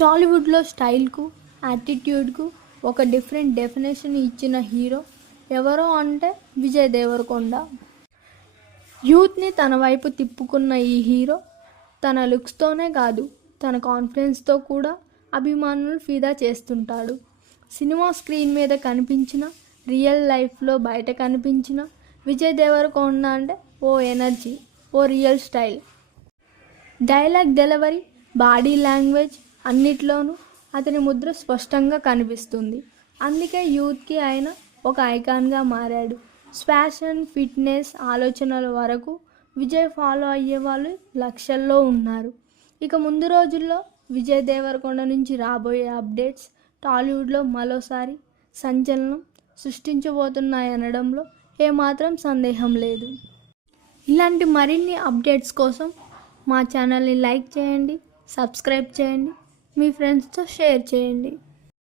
టాలీవుడ్లో స్టైల్కు, యాటిట్యూడ్కు ఒక different definition ఇచ్చిన హీరో ఎవరో అంటే విజయ్ దేవరకొండ. యూత్ని తన వైపు తిప్పుకున్న ఈ హీరో తన లుక్స్తోనే కాదు, తన కాన్ఫిడెన్స్తో కూడా అభిమానులు ఫిదా చేస్తుంటాడు. సినిమా స్క్రీన్ మీద కనిపించిన, రియల్ లైఫ్లో బయట కనిపించిన విజయ్ దేవరకొండ అంటే ఓ ఎనర్జీ, ఓ real style. Dialogue delivery, body language అన్నిట్లోనూ అతని ముద్ర స్పష్టంగా కనిపిస్తుంది. అందుకే యూత్కి ఆయన ఒక ఐకాన్గా మారాడు. ఫ్యాషన్, ఫిట్నెస్ ఆలోచనల వరకు విజయ్ ఫాలో అయ్యే వాళ్ళు లక్షల్లో ఉన్నారు. ఇక ముందు రోజుల్లో విజయ్ దేవరకొండ నుంచి రాబోయే అప్డేట్స్ టాలీవుడ్లో మరోసారి సంచలనం సృష్టించబోతున్నాయనడంలో ఏమాత్రం సందేహం లేదు. ఇలాంటి మరిన్ని అప్డేట్స్ కోసం మా ఛానల్ని లైక్ చేయండి, సబ్స్క్రైబ్ చేయండి, మీ ఫ్రెండ్స్తో షేర్ చేయండి.